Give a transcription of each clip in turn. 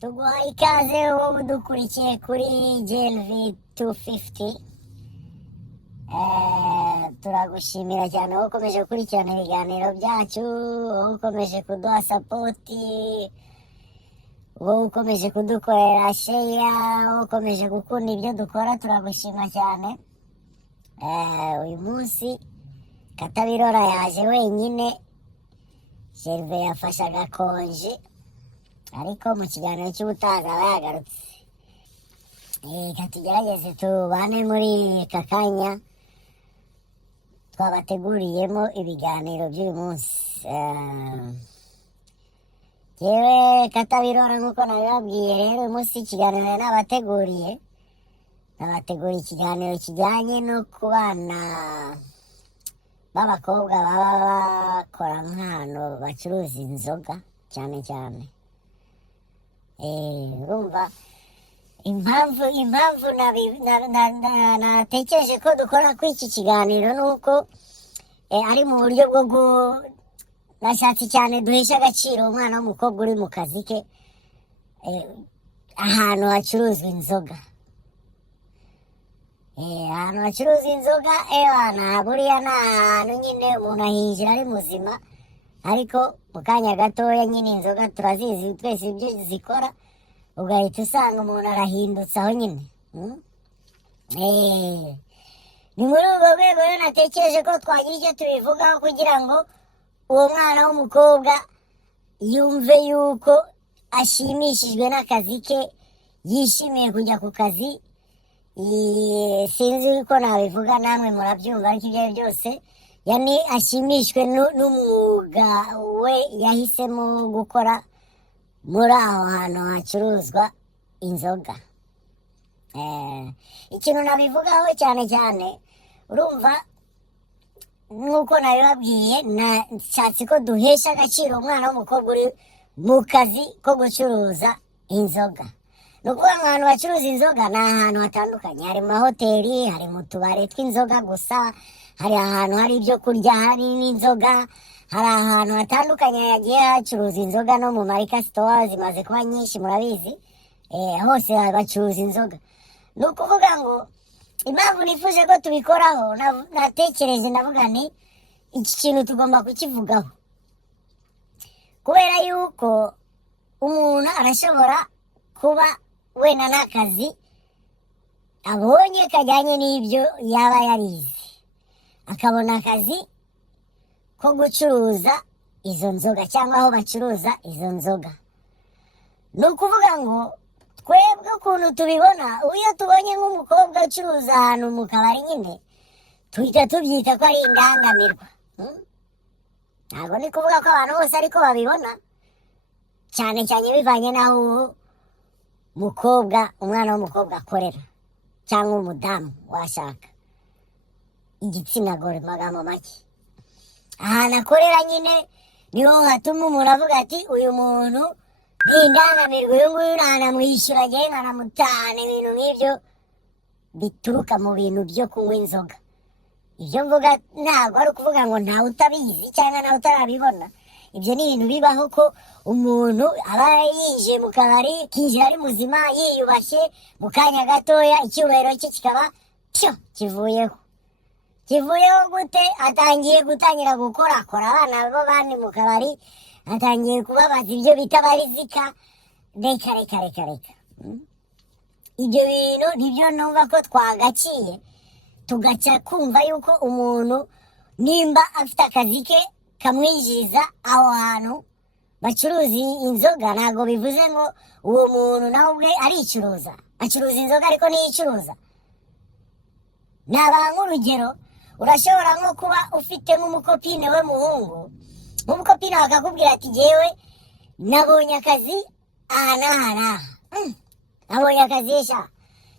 tuguha ikaze wowe udukurikiye kuri GLV 250. Turagushimira cyane wowe ukomeje gukurikirana ibiganiro byacu, wowe ukomeje kuduha sapoti, wowe ukomeje kudukorera sheya, wowe ukomeje gukunda ibyo dukora. Turagushima cyane. Uyu munsi Katabirora yaje wenyine, Gerve yafashe agakonje, ariko mu kiganiro cy'ubutaha aba yagarutse. Reka tugerageze tubane muri aka kanya twabateguriyemo ibiganiro by'uyu munsi. Yewe Katabirora nk'uko nabibabwiye, rero uyu munsi ikiganiro nabateguriye ikiganiro kijyanye no ku bana b'abakobwa baba bakora nk'ahantu bacuruza inzoga cyane cyane. Urumva impamvu natekereje ko dukora kuri iki kiganiro nuko ari mu buryo bwo nashatse cyane duhesha agaciro umwana w'umukobwa uri mu kazi ke ahantu hacuruzwa inzoga. Ahantu hacuruza inzoga buriya ni ahantu nyine umuntu ahinjira ari muzima, ariko mu kanya gatoya nyine inzoga turazizi twese ibyo zikora, ugahita usanga umuntu arahindutse aho nyine. Ni muri urwo rwego rero natekereje ko twagira icyo tubivugaho kugira ngo uwo mwana w'umukobwa yumve yuko ashimishijwe n'akazi ke, yishimiye kujya ku kazi. Sinzi ko nabivuga, namwe murabyumva, ariko ibyo ari byose yani ashimishwe n'umwuga we yahisemo gukora muri aho hantu hacuruzwa inzoga. Ikintu nabivugaho cyane cyane, urumva nk'uko nabibabwiye, nashatse ko duhesha agaciro umwana w'umukobwa uri mu kazi ko gucuruza inzoga. Ni ukuvuga ngo ahantu bacuruza inzoga ni ahantu hatandukanye, hari mu mahoteli, hari mu tubare tw'inzoga gusa, hari ahantu hari ibyo kurya, hari n'inzoga, hari ahantu hatandukanye yagiye hacuruza inzoga, no mu marika sitowa zimaze kuba nyinshi murabizi, hose bacuruza inzoga. Ni ukuvuga ngo impamvu nifuje ko tubikoraho, natekereje ndavuga ni iki kintu tugomba kukivugaho, kubera yuko umuntu arashobora kuba wenda n'akazi abonye kajyanye n'ibyo yaba yarize, akabona akazi ko gucuruza izo nzoga cyangwa aho bacuruza izo nzoga. Ni ukuvuga ngo twebwe ukuntu tubibona, iyo tubonye nk'umukobwa ucuruza ahantu mu kabari nyine, tuhita tubyita ko ari indangamirwa. Ntabwo ni kuvuga ko abantu bose ariko babibona, cyane cyane bivanye n'aho umwana w'umukobwa akorera, cyangwa umudamu washaka, igitsina gore mu magambo make. Ahantu akorera nyine niho hatuma umuntu avuga ati uyu muntu ni indangamirwa, uyu nguyu ntanamwishyura njyewe nkanamutahana. Ibintu nk'ibyo bituruka mu bintu byo kunywa inzoga. Ibyo mvuga ntabwo ari ukuvuga ngo ntawe utabizi cyangwa nawe utarabibona. Ibyo ni ibintu bibaho, ko umuntu aba yinjiye mu kabari, kinjira ari muzima, yiyubashye, mu kanya gatoya icyubahiro cye kikaba kivuyeho. Gute? Atangiye gutangira akora abana b'abandi mu kabari, atangiye kubabaza ibyo bita barizika. Reka ibyo bintu nibyo numva ko twagaciye, tugaca kumva yuko umuntu nimba afite akazi ke kamwinjiriza aho hantu bacuruza inzoga, ntabwo bivuze ngo uwo muntu nawe ubwe aricuruza. Acuruza inzoga ariko ntiyicuruza. Nabaha nk'urugero, urashobora nko kuba ufite nk'umukopine we muhungu, nk'umukopine bakakubwira ati jyewe nabonye akazi aha n'aha n'aha. Nabonye akazi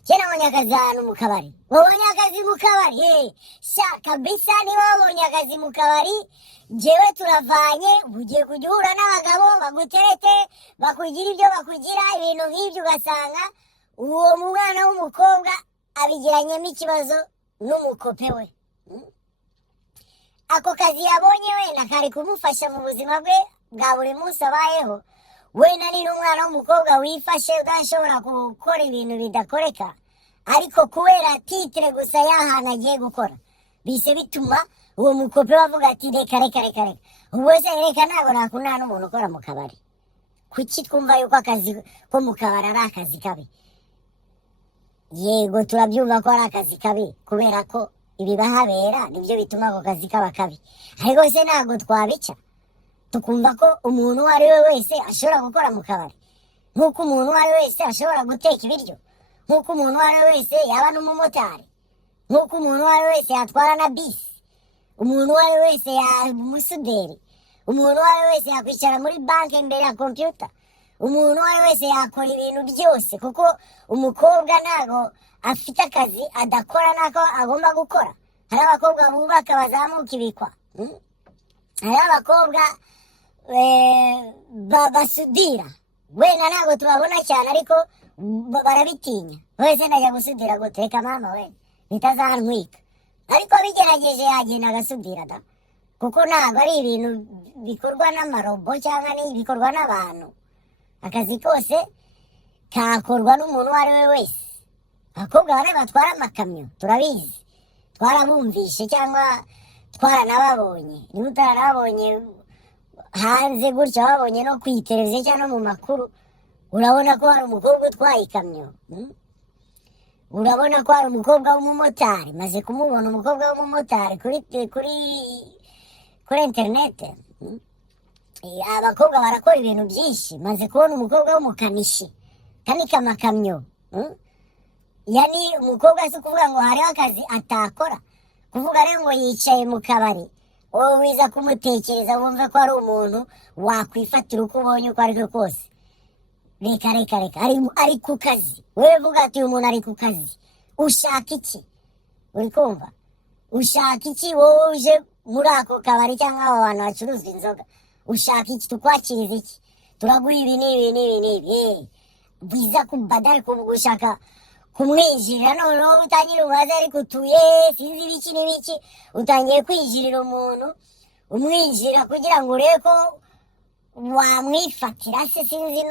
nabonye akazi ahantu mu kabari. Wabonye akazi mu kabari? Kabisa, niba wabonye akazi mu kabari, njyewe turavanye, ugiye kujya uhura n'abagabo baguterete, bakugira ibyo bakugira, ibintu nk'ibyo, ugasanga uwo mwana w'umukobwa abigiranyemo ikibazo n'umukope we. Ako kazi yabonye wenda kari kumufasha mu buzima bwe bwa buri munsi abayeho, wenda ni n'umwana w'umukobwa wifashe udashobora gukora ibintu bidakoreka, ariko kubera titire gusa y'ahantu agiye gukora bise bituma uwo mukope bavuga ati reka reka reka reka. ubwo se reka ntabwo nakundana n'umuntu ukora mu kabari. kuki twumva yuko akazi ko mu kabari ari akazi kabi? yego turabyumva ko ari akazi kabi kubera ko ibibahabera nibyo bituma ako kazi kaba kabi, ariko se ntabwo twabica tukumva ko umuntu uwo ari we wese ashobora gukora mu kabari, nk'uko umuntu uwo ari we wese ashobora guteka ibiryo, nk'uko umuntu uwo ari we wese yaba n'umumotari, nk'uko umuntu uwo ari we wese yatwara na bisi, umuntu uwo ari we wese yaba umusuderi, umuntu uwo ari we wese yakwicara muri banki imbere ya kompiyuta, umuntu uwo ari we wese yakora ibintu byose, kuko umukobwa ntabwo afite akazi adakora n'ako agomba gukora. hari abakobwa bubaka bazamuka ibikwa, hari abakobwa basudira, wenda ntabwo tubabona cyane ariko barabitinya. wese ndajya gusudira guteka mama we bitazantwika, ariko bigerageje yagenda agasudira da, kuko ntabwo ari ibintu bikorwa n'amarobo cyangwa bikorwa n'abantu. akazi kose kakorwa n'umuntu uwo ari we wese. abakobwa bane batwara amakamyo turabizi, twarabumvishe cyangwa twaranababonye. niba utaranabonye hanze gutya wabonye no ku televiziyo cyangwa no mu makuru, urabona ko hari umukobwa utwaye ikamyo. urabona ko hari umukobwa w'umumotari, maze kumubona umukobwa w'umumotari kuri interinete. abakobwa barakora ibintu byinshi, maze kubona umukobwa w'umukanishi kanika amakamyo. yani umukobwa si ukuvuga ngo hariho akazi atakora, kuvuga rero ngo yicaye mu kabari wowe wiza kumutekereza wumva ko ari umuntu wakwifatira uko ubonye uko ari ko kose. reka reka reka, ari ku kazi. wewe vuga ati uyu muntu ari ku kazi, ushaka iki? uri kumva? ushaka iki wowe uje muri ako kabari cyangwa abo bantu bacuruza inzoga? ushaka iki? tukwakiriza iki? turaguha ibi n'ibi n'ibi n'ibi. biza kubadari gushaka kumwinjirira, noneho utangira umubaza ariko utuye sinzi ibiki n'ibiki, utangiye kwinjirira umuntu umwinjira kugira ngo urebe ko wamwifatira se sinzi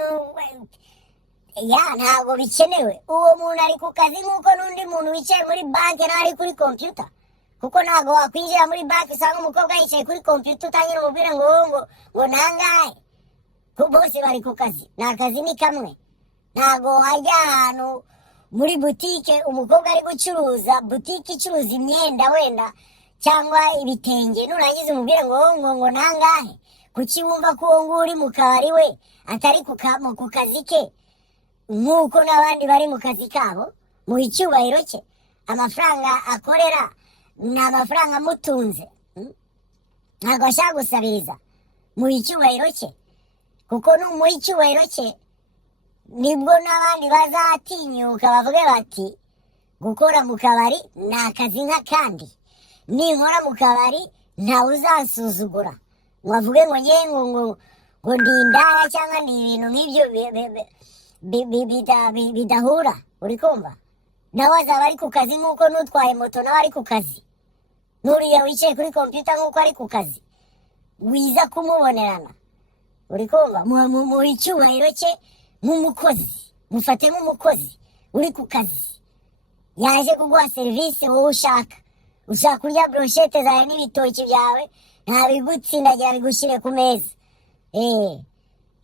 ntabwo bikenewe. uwo muntu ari ku kazi nk'uko n'undi muntu wicaye muri banki nawe ari kuri kompiyuta, kuko ntabwo wakwinjira muri banki usanga umukobwa yicaye kuri kompiyuta utangira umubwira ngo nangahe. bose bari ku kazi, ni akazi ni kamwe. ntabwo hajya ahantu muri butike umukobwa ari gucuruza, butike icuruza imyenda wenda cyangwa ibitenge, nurangiza umubwire ngo nangahe. kuki wumva ko uwo nguwo uri mu kabari we atari ku kazi ke nk'uko n'abandi bari mu kazi kabo? mu icyubahiro cye, amafaranga akorera ni amafaranga amutunze, ntabwo ashaka gusabiriza. mu icyubahiro cye, kuko mu icyubahiro cye nibwo n'abandi bazatinyuka bavuge bati gukora mu kabari ni akazi nk'akandi, ninkora mu kabari ntawe uzansuzugura ngo avuge ngo ngewe ngo ndi indaya cyangwa ni ibintu nk'ibyo bidahura. uri kumva? nawe azaba ari ku kazi nk'uko n'utwaye moto nawe ari ku kazi, n'uriya wicaye kuri kompiyuta nk'uko ari ku kazi. wiza kumubonerana. uri kumva? mu icyubahiro cye nk'umukozi, mufate nk'umukozi uri ku kazi, yaje kuguha serivisi wowe ushaka kurya broshete zawe n'ibitoki byawe, ntabigutsindagira bigushyire ku meza.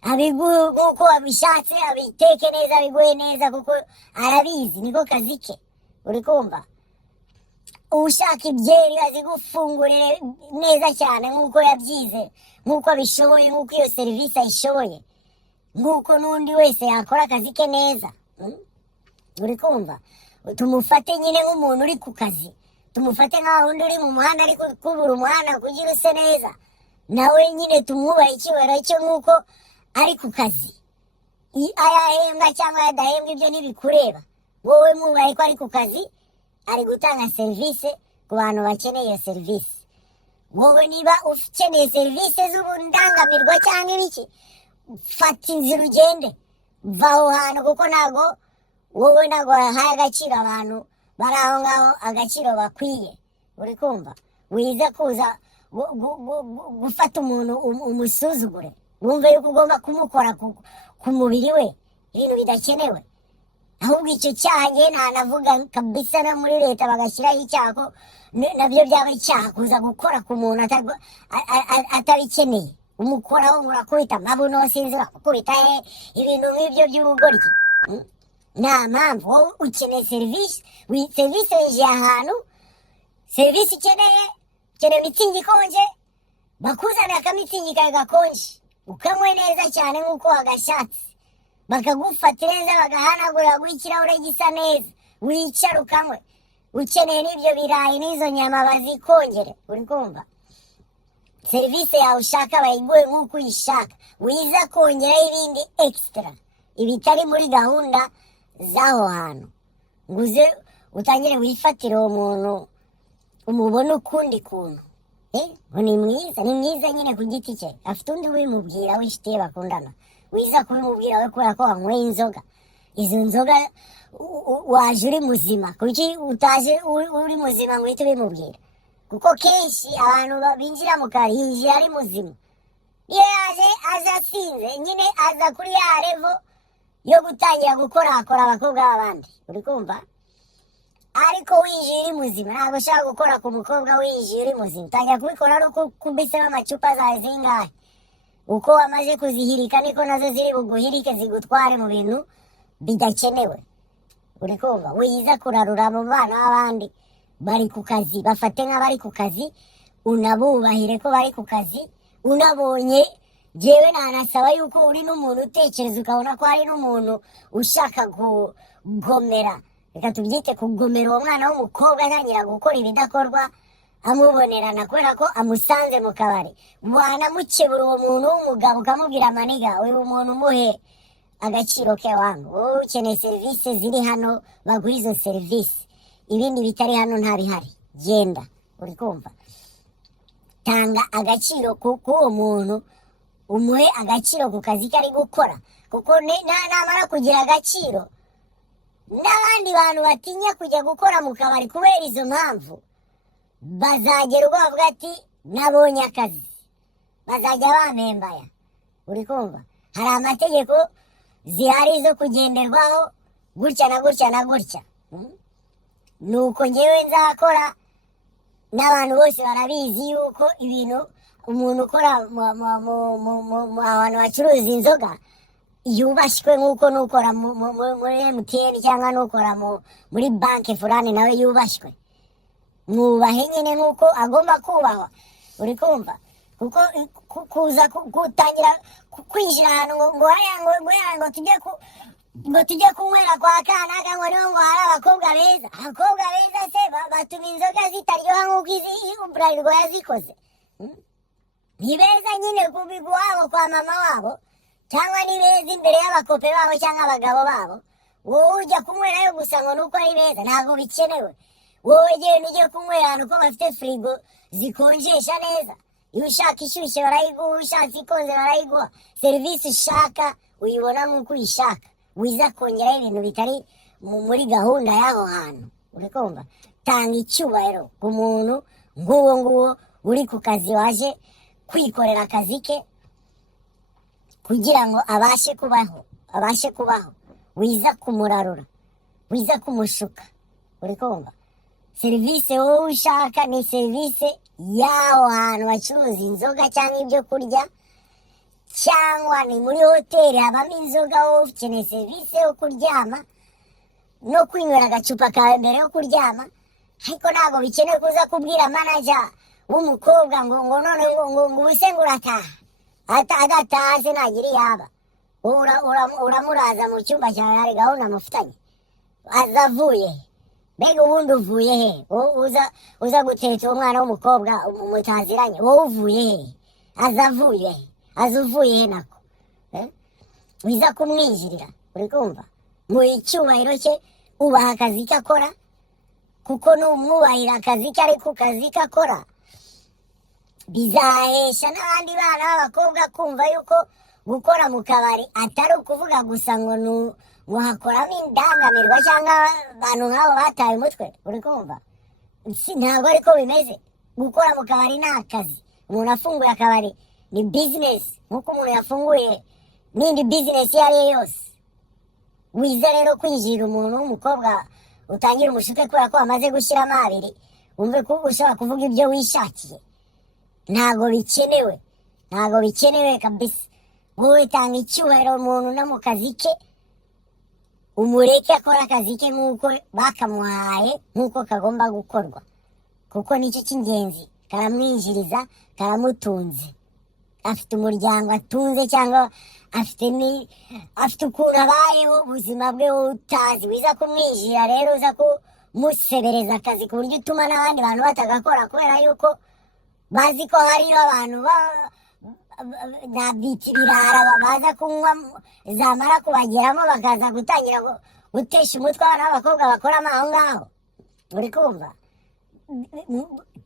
nk'uko wabishatse abiteke neza, abiguhe neza, kuko arabizi niko kazi ke. uri kumva? ushaka ibyeri azigufungurire neza cyane nk'uko yabyize, nk'uko abishoboye, nk'uko iyo serivisi ayishoboye, nk'uko n'undi wese yakora akazi ke neza. uri kumva? tumufate nyine nk'umuntu uri ku kazi, tumufate nk'aho undi uri mu muhanda ari kubura umuhanda kugira use neza, nawe nyine tumwubahe icyubahiro cyo nk'uko ari ku kazi. ayahembwa cyangwa yadahembwa ibyo ntibikureba, wowe mwubahe ko ari ku kazi, ari gutanga serivisi ku bantu bakeneye iyo serivisi. wowe niba ukeneye serivisi z'ubundangamirwa cyangwa ibiki, fata inzira ugende, va aho hantu, kuko wowe ntabwo wahaye agaciro abantu bari aho ngaho, agaciro bakwiye. uri kumva? wiza kuza gufata umuntu umusuzugure. wumve yuko ugomba kumukora ku mubiri we ibintu bidakenewe. Ahubwo icyo cyaha njye ntanavuga kabisa no muri leta bagashyiraho icyaha ko nabyo byaba icyaha kuza gukora ku muntu atabikeneye. Umukoraho murakubita amabuno sinzi urakubita ibintu nk'ibyo by'ubugoryi. Nta mpamvu wowe ukeneye serivisi yinjiye ahantu, serivisi ukeneye mitsingi ikonje, bakuzanira akamitsingi kawe gakonje ukanywe neza cyane nk'uko wagashatse, bakagufata neza bagahanagura baguha ikirahure gisa neza wicara ukanywe. Ukeneye n'ibyo birayi n'izo nyama bazikongere. uri kumva? Serivisi yawe ushaka bayiguhe nk'uko uyishaka, wiza kongeraho ibindi extra ibitari muri gahunda z'aho hantu, ngo uze utangire wifatire uwo muntu umubone ukundi kuntu. Ni mwiza nyine ku giti cye, afite undi ubimubwira w'inshuti ye bakundana, wiza kubimubwira we kubera ko wanyweye inzoga. Izo nzoga waje uri muzima, kuki utaje uri muzima ngo uhite ubimubwira? Kuko kenshi abantu binjira mu kabari yinjira ari muzima, iyo yaje aza asinze nyine aza kuri ya revo yo gutangira gukorakora abakobwa b'abandi. uri kumva? Ariko winjiye uri muzima, ntabwo ushaka gukora ku mukobwa winjiye uri muzima. Utangira kubikora ari uko ukubisemo amacupa zawe zingahe. Uko wamaze kuzihirika niko nazo ziri buguhirike zigutware mu bintu bidakenewe. uri kumva? Wiza kurarura mu bana b'abandi bari ku kazi, bafate nk'abari ku kazi, unabubahire ko bari ku kazi. Unabonye jewe nanasaba yuko uri n'umuntu utekereza ukabona ko hari n'umuntu ushaka kugomera, reka tubyite kugomera uwo mwana w'umukobwa atangira gukora ibidakorwa amubonerana kubera ko amusanze mu kabari, wanamukebura uwo muntu w'umugabo ukamubwira maniga uyu muntu umuhe agaciro ke wangu. Wowe ukeneye serivisi ziri hano baguha izo serivisi, ibindi bitari hano ntabihari, genda. uri kumva? Tanga agaciro k'uwo muntu, umuhe agaciro ku kazi kari gukora, kuko namara kugira agaciro n'abandi bantu batinya kujya gukora mu kabari kubera izo mpamvu bazagera ubwo bavuga ati nabonye akazi, bazajya bamembaya. uri kumva? Hari amategeko zihari zo kugenderwaho gutya na gutya na gutya. Nuko ngewe nzakora, n'abantu bose barabizi yuko ibintu umuntu ukora mu abantu bacuruza inzoga yubashywe nk'uko n'ukora muri MTN cyangwa n'ukora muri banki fulani nawe yubashywe. Mwubahe nyine nk'uko agomba kubahwa. uri kumva? Kuko kuza gutangira kwinjira ahantu ngo tujye kunywera kwa kanaka ngo niho ngo hari abakobwa beza. Abakobwa beza se batuma inzoga zitaryoha nk'uko izi Bralirwa yazikoze. Ni beza nyine ku bigo wabo kwa mama wabo, cyangwa ni beza imbere y'abakope babo cyangwa abagabo babo. Wowe ujya kunywerayo gusa ngo nuko ari beza, ntabwo bikenewe. Wowe genda ujye kunywera ahantu ko bafite firigo zikonjesha neza. Iyo ushaka ishyushye barayiguha, ushatse ikonje barayiguha. Serivisi ushaka uyibona nk'uko uyishaka, wiza kongeraho ibintu bitari muri gahunda y'aho hantu. uri kumva? Tanga icyubahiro ku muntu nk'uwo nguwo uri ku kazi waje kwikorera akazi ke kugira ngo abashe kubaho. Wiza kumurarura, wiza kumushuka. uri kumva? Serivisi wowe ushaka ni serivisi y'aho hantu bacuruza inzoga cyangwa ibyo kurya, cyangwa ni muri hoteli habamo inzoga. wowe ukeneye serivisi yo kuryama no kwinywera agacupa kawe mbere yo kuryama. Ariko ntabwo bikenewe kuza kubwira manager w'umukobwa ngo none ngo ubuse ngo urataha, adataha se ntagira iyaba. Uramuraza mu cyumba cyawe, hari gahunda mufitanye, azavuye mbega ubundi uvuye he? uza guteta umwana w'umukobwa mutaziranye, wowe uvuye he? azavuye he? azuvuye he nako? wiza kumwinjirira. uri kumva? mu icyubahiro cye, ubaha akazi ke akora, kuko numwubahira akazi ke ari ku kazi ke akora, bizahesha n'abandi bana b'abakobwa kumva yuko gukora mu kabari atari ukuvuga gusa ngo hakoramo indangamirwa cyangwa abantu nk'abo bataye umutwe. uri kumva? Ntabwo ariko bimeze. Gukora mu kabari ni akazi. Umuntu afunguye akabari ni bizinesi nk'uko umuntu yafunguye n'indi bizinesi iyo ari yo yose. Wiza rero kwinjirira umuntu w'umukobwa utangira umushuke kubera ko wamaze gushyiramo abiri, wumve ko ushobora kuvuga ibyo wishakiye. Ntago bikenewe, ntago bikenewe kabisa. Wowe tanga icyubahiro umuntu no mu kazi ke, umureke akora akazi ke nk'uko bakamuhaye, nk'uko kagomba gukorwa, kuko nicyo cy'ingenzi. Karamwinjiriza, karamutunze, afite umuryango atunze, cyangwa afite ukuntu abayeho ubuzima bwe wowe utazi. Wiza kumwijira rero, uza kumusebereza akazi ku buryo utuma n'abandi bantu batagakora, kubera yuko bazi ko hariyo abantu nabyita ibirara baza kunywa, zamara kubageramo bakaza gutangira gutesha umutwe abana b'abakobwa bakoramo aho ngaho. Uri kumva?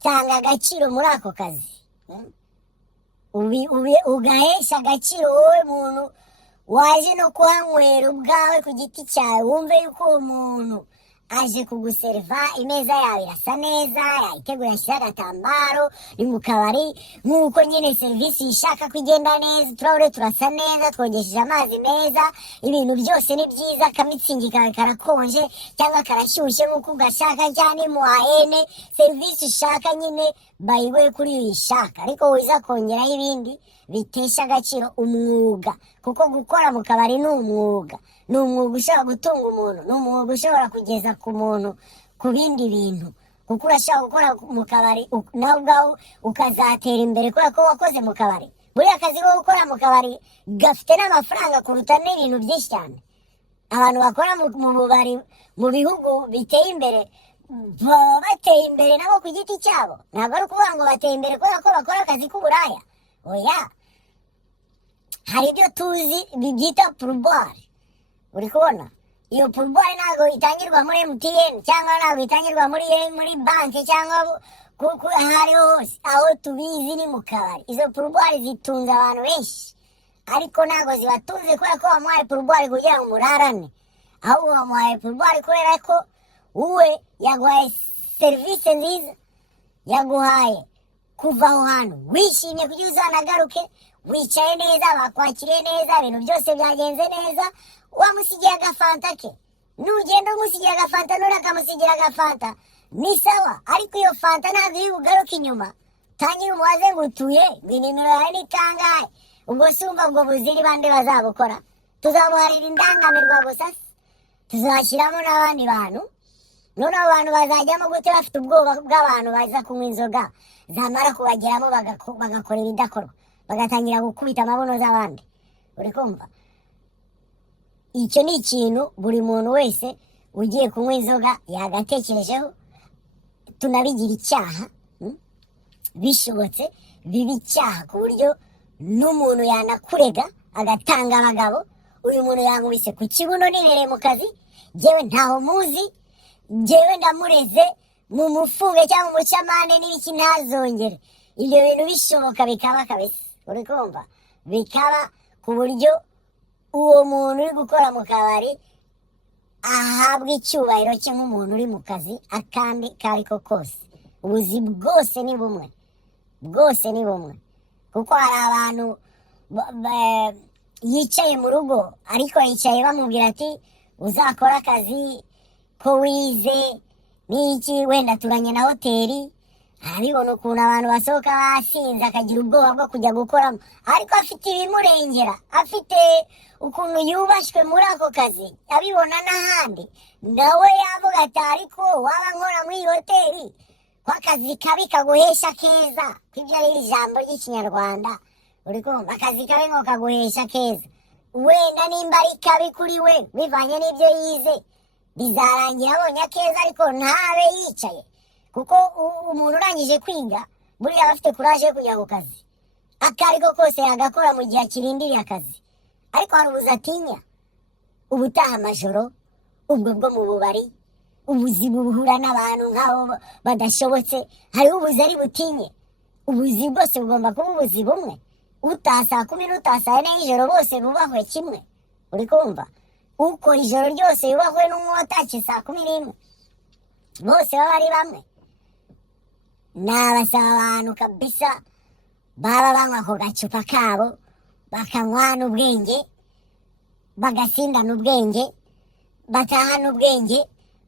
Tanga agaciro muri ako kazi, ugahesha agaciro wowe muntu waje no kuhanywera ubwawe ku giti cyawe. Wumve yuko uwo muntu aje kuguseriva, imeza yawe irasa neza, yayiteguye, yashyira agatambaro, ni mu kabari nk'uko nyine serivisi ishaka ko igenda neza. Turahure turasa neza, twogesheje amazi meza, ibintu byose ni byiza, akamitsingi kawe karakonje cyangwa karashyushye nk'uko ugashaka, cyane muhahene serivisi ushaka nyine bayiguhe kuri iyo ishaka. Ariko wiza kongeraho ibindi bitesha agaciro umwuga, kuko gukora mu kabari ni umwuga. Ni umwuga ushobora gutunga umuntu, ni umwuga ushobora kugeza ku muntu ku bindi bintu, kuko urashobora gukora mu kabari nawe ubwawe ukazatera imbere kubera ko wakoze mu kabari. Buriya akazi ko gukora mu kabari gafite n'amafaranga kuruta n'ibintu byinshi cyane. Abantu bakora mu bubari mu bihugu biteye imbere baba bateye imbere nabo ku giti cyabo. Ntabwo ari ukuvuga ngo bateye imbere kubera ko bakora akazi k'uburaya. Oya, hari ibyo tuzi byita purubare. Uri kubona? Iyo purubare ntabwo itangirwa muri MTN, cyangwa ntabwo itangirwa muri banki, cyangwa ahariho hose. Aho tubizi ni mu kabari. Izo purubare zitunze abantu benshi, ariko ntabwo zibatunze kubera ko wamuhaye purubare kugira ngo murarane. Ahubwo wamuhaye purubare kubera ko uwe yaguhaye serivisi nziza, yaguhaye kuva aho hantu wishimye kugira uzanagaruke, wicaye neza, bakwakiriye neza, ibintu byose byagenze neza, wamusigiye agafanta ke. Nugenda umusigiye agafanta none akamusigira agafanta, ni sawa. Ariko iyo fanta ntabwo iri bugaruke inyuma. Tangira umubaze ngo utuye, ngo inimero yawe ni kangahe. Ubwo si umva ubwo buziri bande bazabukora? Tuzamuharira indangamirwa gusa, tuzashyiramo n'abandi bantu. None abo bantu bazajyamo gute bafite ubwoba bw'abantu baza kunywa inzoga, zamara kubageramo bagakora ibidakorwa, bagatangira gukubita amabuno z'abandi. Uri kumva? Icyo ni ikintu buri muntu wese ugiye kunywa inzoga yagatekerejeho. Tunabigira icyaha, bishobotse biba icyaha ku buryo n'umuntu yanakurega agatanga abagabo. Uyu muntu yankubise ku kibuno nihereye mu kazi, njyewe ntaho muzi, njyewe ndamureze, mu mufunge cyangwa umucamane n'ibiki ntazongere. Ibyo bintu bishoboka bikaba kabisa. Uri kumva? Bikaba ku buryo uwo muntu uri gukora mu kabari ahabwa icyubahiro cye nk'umuntu uri mu kazi akandi kari ko kose. Ubuzi bwose ni bumwe, bwose ni bumwe. Kuko hari abantu yicaye mu rugo, ariko yicaye bamubwira ati uzakora akazi ko wize n'iki, wenda turanye na hoteli. Arabibona ukuntu abantu basohoka basinze, akagira ubwoba bwo kujya gukoramo, ariko afite ibimurengera, afite ukuntu yubashywe muri ako kazi, abibona n'ahandi. Nawe yavuga ati ariko waba nkora muri iyi hoteli ko akazi kabi kaguhesha keza. Ibyo ari ijambo ry'ikinyarwanda. Uri kumva? Akazi kabi ngo kaguhesha keza. Wenda nimba ari kabi kuri we bivanye n'ibyo yize, bizarangira abonye akeza ariko ntabe yicaye. Kuko umuntu urangije kwiga buriya aba afite kuraje yo kujya ku kazi, akariko kose yagakora mu gihe akirindiriye akazi. Ariko hari ubuzi atinya, ubutaha amajoro, ubwo bwo mu bubari, ubuzi buhura n'abantu nk'abo badashobotse. Hariho ubuzi ari butinye. Ubuzi bwose bugomba kuba ubuzi bumwe. Utaha saa 10 n'utaha saa 4 y'ijoro bose bubahwe kimwe. Uri kumva? Ukora ijoro ryose yubahwe n'umwotake saa 11, bose baba ari bamwe. Nabasaba abantu kabisa baba banywa ako gacupa kabo bakanywana ubwenge bagasindana ubwenge batahana ubwenge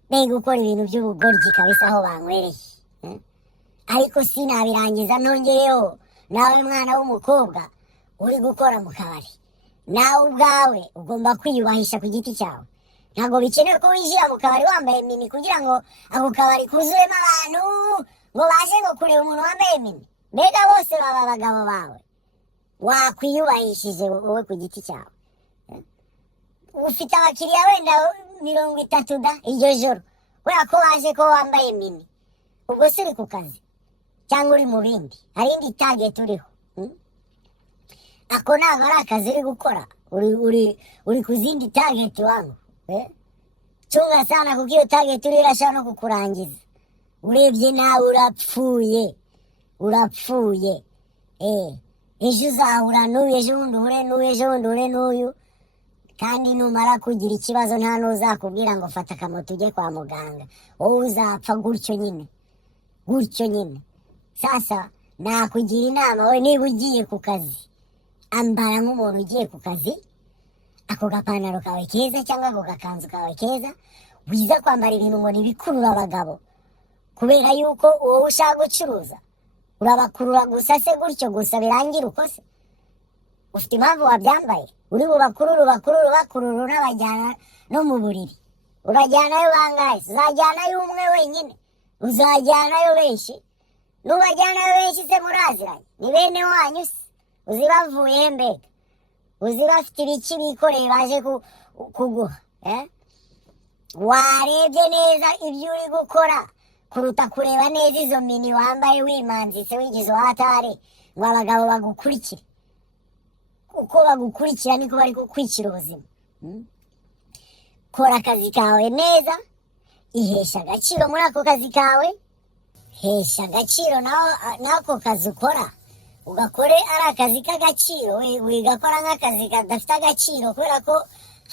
bari gukora ibintu by'ubugoryi kabisa aho banywereye ariko sinabirangiza nongeyeho nawe mwana w'umukobwa uri gukora mu kabari nawe ubwawe ugomba kwiyubahisha ku giti cyawe ntabwo bikenewe ko winjira mu kabari wambaye mini kugira ngo ako kabari kuzuremo abantu ngo baje ngo kureba umuntu wambaye mini mbega bose baba abagabo bawe wakwiyubahishije wowe ku giti cyawe ufite abakiriya wenda 30 da iryo joro kubera ko waje ko wambaye mini ubwo se uri ku kazi cyangwa uri mu bindi hari indi target uriho ako ntabwo ari akazi uri gukora uri ku zindi target wangu chunga sana kuko iyo target uri irashaka no kukurangiza urebye nawe urapfuye ejo uzahura n'uyu ejo bundi uhure n'uyu ejo bundi uhure n'uyu kandi numara kugira ikibazo nta n'uzakubwira ngo fata akamoto ujye kwa muganga wowe uzapfa gutyo nyine sasa nakugira inama we niba ugiye ku kazi ambara nk'umuntu ugiye ku kazi ako gapantaro kawe keza cyangwa ako gakanzu kawe keza wiza kwambara ibintu ngo nibikurura abagabo kubera yuko wowe ushaka gucuruza urabakurura gusa se gutyo gusa birangira uko se ufite impamvu wabyambaye uri bubakururu unabajyana no mu buriri urajyanayo bangahe uzajyanayo umwe wenyine uzajyanayo benshi nubajyanayo benshi se muraziranye ni bene wanyu se uzi bavuye mbega uzi bafite ibiki bikoreye baje kuguha warebye neza ibyo uri gukora kuruta kureba neza izo mini wambaye wimanzitse wigize uhatare ngo abagabo bagukurikire uko bagukurikira niko bari kukwicira ubuzima kora akazi kawe neza ihesha agaciro muri ako kazi kawe hesha agaciro n'ako kazi ukora ugakore ari akazi k'agaciro wigakora nk'akazi kadafite agaciro kubera ko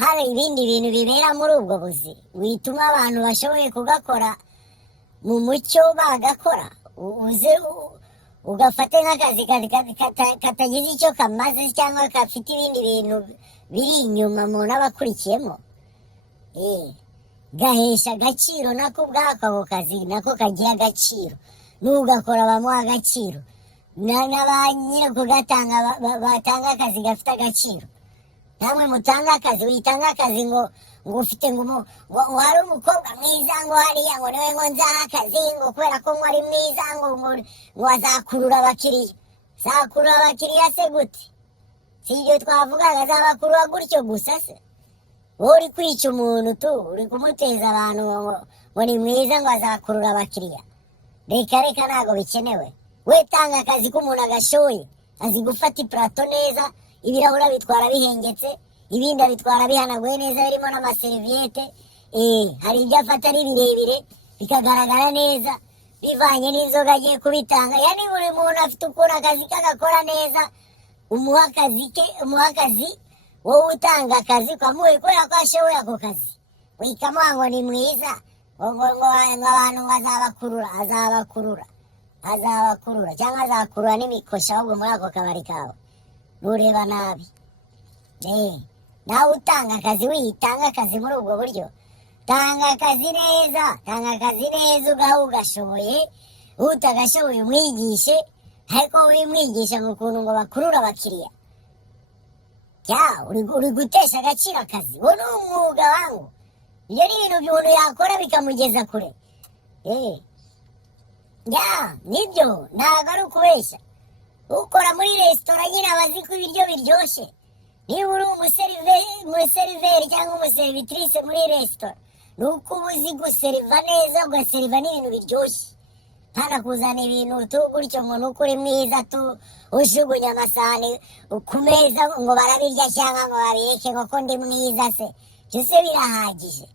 hari ibindi bintu bibera muri ubwo buzi wituma abantu bashoboye kugakora mu mucyo bagakora uze ugafate nk'akazi katagize icyo kamaze cyangwa gafite ibindi bintu biri inyuma umuntu aba akurikiyemo gahesha agaciro nako ubwako ako kazi nako kagira agaciro n'ugakora bamuha agaciro n'abanyiri kugatanga batanga akazi gafite agaciro namwe mutanga akazi witanga akazi ngo ufite ngo hari umukobwa mwiza ngo hariya ngo niwe ngo nzaha akazi ngo kubera ko ngo ari mwiza ngo azakurura abakiriya zakurura abakiriya se gute si ibyo twavugaga azabakurura gutyo gusa se wowe uri kwica umuntu uri kumuteza abantu ngo ni mwiza ngo azakurura abakiriya reka ntabwo bikenewe we tanga akazi k'umuntu agashoye azi gufata ipurato neza ibirahura bitwara bihengetse ibindi abitwara bihanaguye neza birimo n'amaseriviyete hari ibyo afata ari birebire bikagaragara neza bivanye n'inzoga agiye kubitanga yani buri muntu afite ukuntu akazi kagakora neza umuha akazi wowe utanga akazi ukamuha kubera ko ashoboye ako kazi wikamuha ngo ni mwiza ngo abantu ngo azabakurura cyangwa azakurura n'imikosha ahubwo muri ako kabari kawe nureba nabi nawe utanga akazi witanga akazi muri ubwo buryo tanga akazi neza ugaha ugashoboye utagashoboye umwigishe ariko wimwigisha ngo ukuntu ngo bakurura abakiriya uri gutesha agaciro akazi uwo ni umwuga wangu ibyo ni ibintu umuntu yakora bikamugeza kure nibyo ntabwo ari ukubeshya ukora muri resitora nyine aba azi ko ibiryo biryoshye niba uri umuseriveri cyangwa umuserivitirise muri resitora ni uko uba uzi guseriva neza ugaseriva n'ibintu biryoshye nta kuzana ibintu gutyo ngo ni uko uri mwiza ujugunya amasahani ku meza ngo barabirya cyangwa ngo babireke ngo ndi mwiza se byose birahagije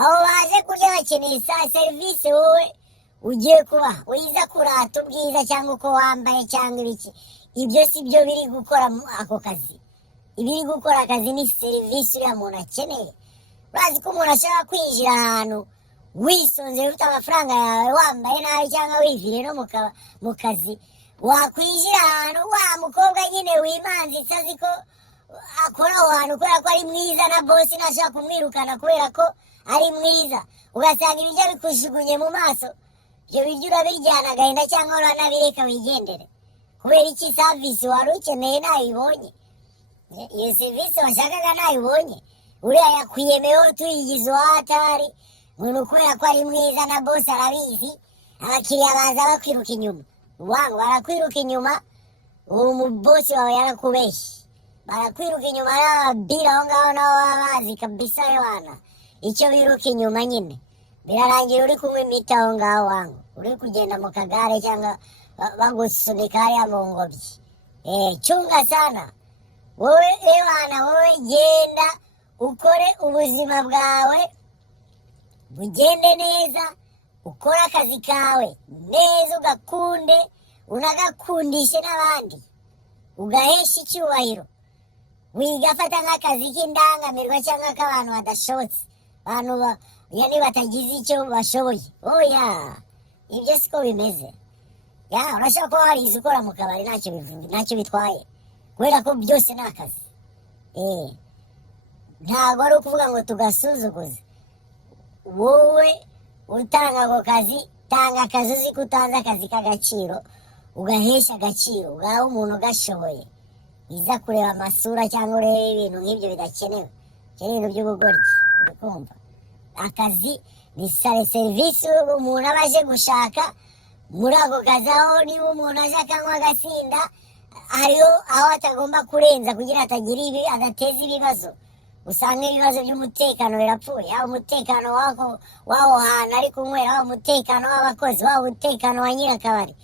aho baje kurya bakeneye serivisi wowe ugiye kubaha wiza kurata ubwiza cyangwa uko wambaye cyangwa ibiki ibyo si byo biri gukora ako kazi ibiri gukora akazi ni serivisi uriya muntu akeneye urazi ko umuntu ashobora kwinjira ahantu wisonze ufite amafaranga yawe wambaye nabi cyangwa wivire no mu kazi wakwinjira ahantu wa mukobwa nyine wimanzitse azi ko akora aho hantu kubera ko ari mwiza na bosi ntashaka kumwirukana kubera ko ari mwiza, ugasanga ibiryo bikujugunye mu maso, ibyo biryo urabiryana agahinda cyangwa uranabireka wigendere kubera iki? Savisi wari ukeneye ntayibonye, iyo serivisi washakaga ntayibonye, uriya yakwiyemeyeho tuyigize uhatari umuntu kubera ko ari mwiza na bosi arabizi, abakiriya baza bakwiruka inyuma, wangu barakwiruka inyuma, uwo mubosi wawe yarakubeshye, barakwiruka inyuma n'ababira aho ngaho nabo baba bazi kabisa yohana icyo biruka inyuma nyine, birarangira uri kunywa imiti aho ngaho wangu, uri kugenda mu kagare cyangwa bagusunika hariya mu ngobyi. Chunga sana wowe yohana, wowe genda ukore ubuzima bwawe bugende neza, ukore akazi kawe neza, ugakunde unagakundishe n'abandi, ugahesha icyubahiro, wigafata nk'akazi k'indangamirwa cyangwa k'abantu badashobotse, abantu yani batagize icyo bashoboye. Oya, ibyo siko bimeze. Urashobora kuba warize ukora mu kabari ntacyo bitwaye kubera ko byose ni akazi. Ntabwo ari ukuvuga ngo tugasuzuguze. Wowe utanga ako kazi, tanga akazi uzi ko utanze akazi k'agaciro, ugahesha agaciro, ugaha umuntu ugashoboye, biza kureba amasura cyangwa urebe ibintu nk'ibyo bidakenewe, ibintu by'ubugoryi. uri kumva? Akazi ni serivisi umuntu aba aje gushaka. Muri ako kazi aho niba umuntu aje akanywa agasinda, hariho aho atagomba kurenza kugira adateza ibibazo. Usanga ibibazo by'umutekano birapfuye, haba umutekano w'aho hantu ari kunywera, haba umutekano w'abakozi, haba umutekano wa nyirakabari.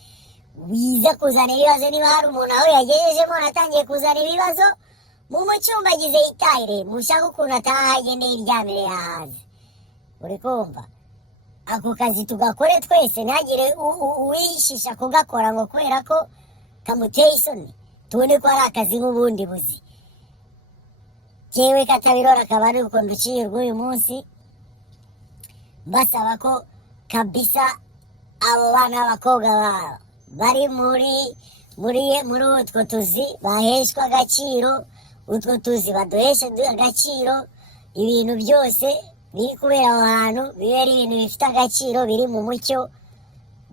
Wiza kuzana ibibazo niba hari umuntu aho yagejejemo atangiye kuzana ibibazo, mu cyumba agize itayire, mushaka ukuntu ataha agendeye iryamire hanze. uri kumva? Ako kazi tugakore twese, ntagire uwishisha kugakora ngo kubera ko kamuteye isoni, tubone ko ari akazi nk'ubundi buzi. Jewe katabirora akaba ari uko nduciye rw'uyu munsi, basaba ko kabisa abo bana b'abakobwa bari muri utwo tuzi baheshwa agaciro, utwo tuzi baduhesha agaciro, ibintu byose biri kubera aho hantu bibe ari ibintu bifite agaciro, biri mu mucyo,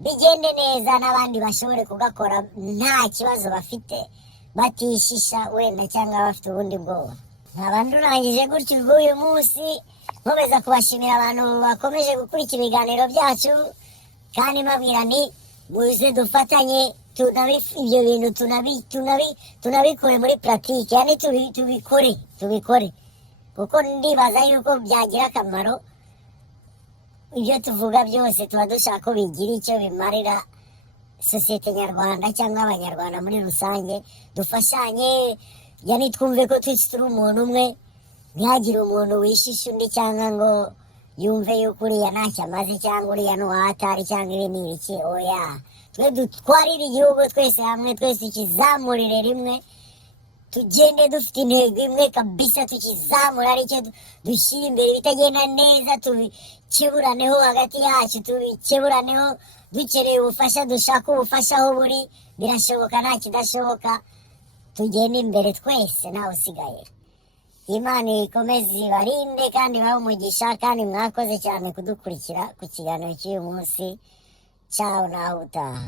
bigende neza, n'abandi bashobore kugakora nta kibazo bafite, batishisha wenda cyangwa bafite ubundi bwoba. Nkaba ndurangije gutyo rw'uyu munsi, nkomeza kubashimira abantu bakomeje gukurikira ibiganiro byacu, kandi mbabwira ni muze dufatanye, ibyo bintu tunabikore muri puratike, yani tubikore kuko ndibaza yuko byagira akamaro. Ibyo tuvuga byose tuba dushaka ko bigira icyo bimarira sosiyete nyarwanda cyangwa abanyarwanda muri rusange. Dufashanye, yani twumve ko twese turi umuntu umwe, ntihagire umuntu wishisha undi cyangwa ngo yumve yuko uriya ntacyo amaze cyangwa uriya n'uwahatari cyangwa ibi ni ibiki. Oya, twe dutwarire igihugu twese hamwe, twese ikizamurire rimwe, tugende dufite intego imwe kabisa, tukizamura, aricyo dushyira imbere. Ibitagenda neza tubikeburaneho hagati yacu, tubikeburaneho, dukeneye ubufasha dushaka ubufasha aho buri, birashoboka nta kidashoboka, tugende imbere twese ntawe usigaye. Imana ikomeze ibarinde kandi ibahe umugisha, kandi mwakoze cyane kudukurikira ku kiganiro cy'uyu munsi. Ciao, naho utaha.